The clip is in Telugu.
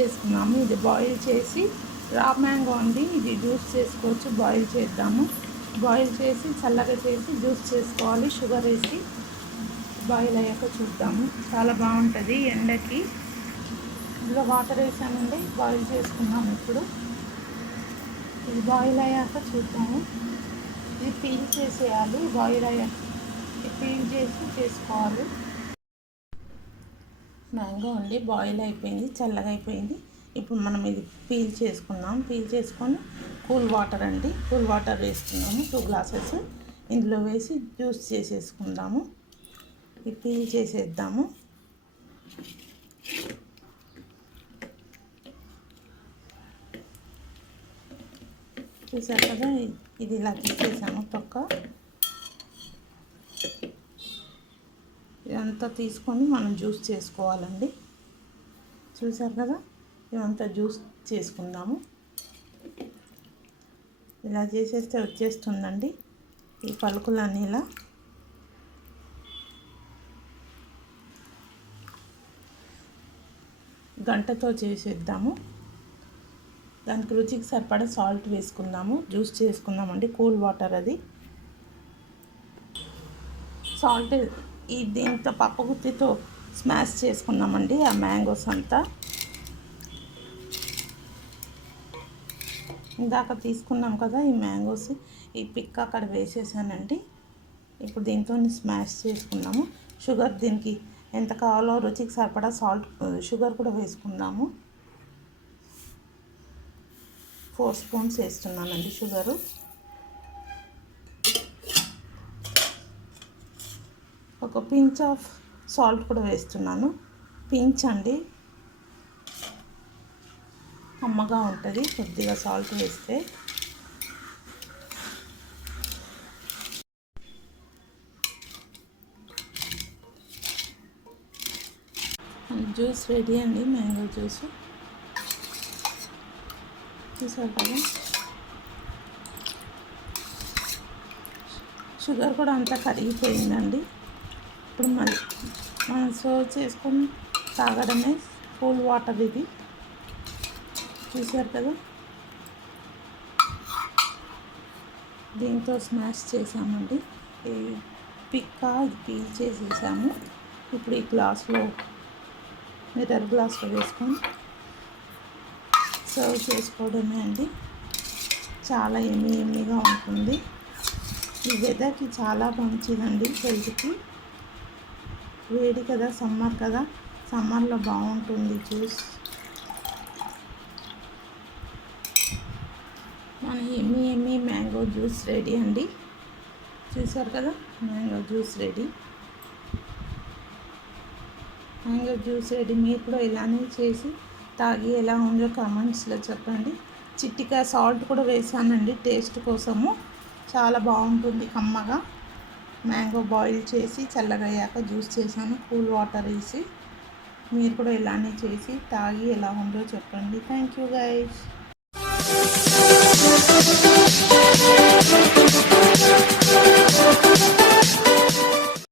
చేసుకున్నాము. ఇది బాయిల్ చేసి రా మ్యాంగో అండి, ఇది జ్యూస్ చేసుకోవచ్చు. బాయిల్ చేద్దాము. బాయిల్ చేసి చల్లగా చేసి జ్యూస్ చేసుకోవాలి. షుగర్ వేసి బాయిల్ అయ్యాక చూద్దాము. చాలా బాగుంటుంది ఎండకి. ఇందులో వాటర్ వేసానండి, బాయిల్ చేసుకున్నాము. ఇప్పుడు ఇది బాయిల్ అయ్యాక చూద్దాము. ఇది పీల్ చేసేయాలి. బాయిల్ అయ్యాక పీల్ చేసి చేసుకోవాలి. మ్యాంగో అండి బాయిల్ అయిపోయింది, చల్లగా అయిపోయింది. ఇప్పుడు మనం ఇది పీల్ చేసుకుందాం. పీల్ చేసుకొని కూల్ వాటర్ అండి, కూల్ వాటర్ వేసుకున్నాము 2 గ్లాసెస్. ఇందులో వేసి జ్యూస్ చేసేసుకుందాము. ఇది పీల్ చేసేద్దాము. చూసారు కదా, ఇది ఇలా తీసేసాము తొక్క. ఇదంతా తీసుకొని మనం జ్యూస్ చేసుకోవాలండి. చూసారు కదా, ఇదంతా జ్యూస్ చేసుకుందాము. ఇలా చేసేస్తే వచ్చేస్తుందండి ఈ పలుకులన్నీ. ఇలా గంటతో చేసేద్దాము. దానికి రుచికి సరిపడా సాల్ట్ వేసుకుందాము. జ్యూస్ చేసుకుందామండి, కూల్ వాటర్ అది. సాల్ట్ ఈ దీంతో పప్పుగుత్తితో స్మాష్ చేసుకుందామండి ఆ మ్యాంగోస్ అంతా. ఇందాక తీసుకున్నాం కదా ఈ మ్యాంగోస్, ఈ పిక్ అక్కడ వేసేసానండి. ఇప్పుడు దీంతో స్మాష్ చేసుకున్నాము. షుగర్ దీనికి ఎంత కావాలో రుచికి సరిపడా సాల్ట్ షుగర్ కూడా వేసుకుందాము. 4 స్పూన్స్ వేస్తున్నానండి షుగరు. ఒక పించ్ ఆఫ్ సాల్ట్ కూడా వేస్తున్నాను. పించ్ అండి, అమ్మగా ఉంటుంది కొద్దిగా సాల్ట్ వేస్తే. జ్యూస్ రెడీ అండి, మ్యాంగో జ్యూస్. చూసారు కదా, షుగర్ కూడా అంతా కరిగిపోయిందండి. ఇప్పుడు మనం సర్వ్ చేసుకొని తాగడమే. కూల్ వాటర్ ఇది. చూసారు కదా, దీంతో స్మాష్ చేసామండి. ఈ పిక్క ఇది పీల్ చేసేసాము. ఇప్పుడు ఈ గ్లాస్లో, మిర్రర్ గ్లాస్లో వేసుకొని సర్వ్ చేసుకోవడమే అండి. చాలా ఎమ్మీగా ఉంటుంది. ఈ వెదర్కి చాలా మంచిదండి హెల్త్కి. వేడి కదా, సమ్మర్ కదా, సమ్మర్లో బాగుంటుంది జ్యూస్. మన ఎమ్మీ మ్యాంగో జ్యూస్ రెడీ అండి. చూసారు కదా, mango juice ready. Mango juice ready. మీరు కూడా ఇలానే చేసి తాగి ఎలా ఉందో కామెంట్స్లో చెప్పండి. చిట్టిగా సాల్ట్ కూడా వేసానండి టేస్ట్ కోసము. చాలా బాగుంటుంది కమ్మగా. మ్యాంగో బాయిల్ చేసి చల్లగా అయ్యాక జ్యూస్ చేశాను కూల్ వాటర్ వేసి. మీరు కూడా ఇలానే చేసి తాగి ఎలా ఉందో చెప్పండి. Thank you guys.